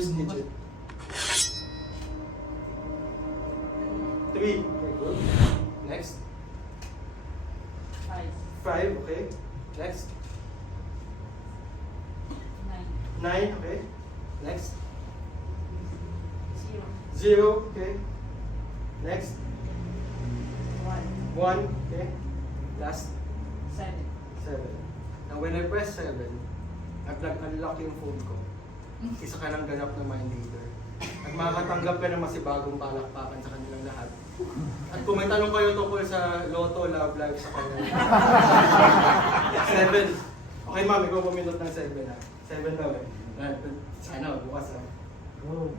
first digit. 3. Okay, good. Next. 5. Okay. Next. 9. Okay. Next. 0. Okay. Next. 1. Okay. Last. 7. Now when I press 7, unlock yung phone ko. Isa ka ng ganap na mind reader. At makakatanggap ka ng masibagong palakpakan sa kanilang lahat. At kung may tanong kayo tungkol sa Lotto, Love Life sa kanila. 7. Okay ma'am, ikaw puminot ng 7 ha. 7 daw eh. Sana, bukas ha. Oh.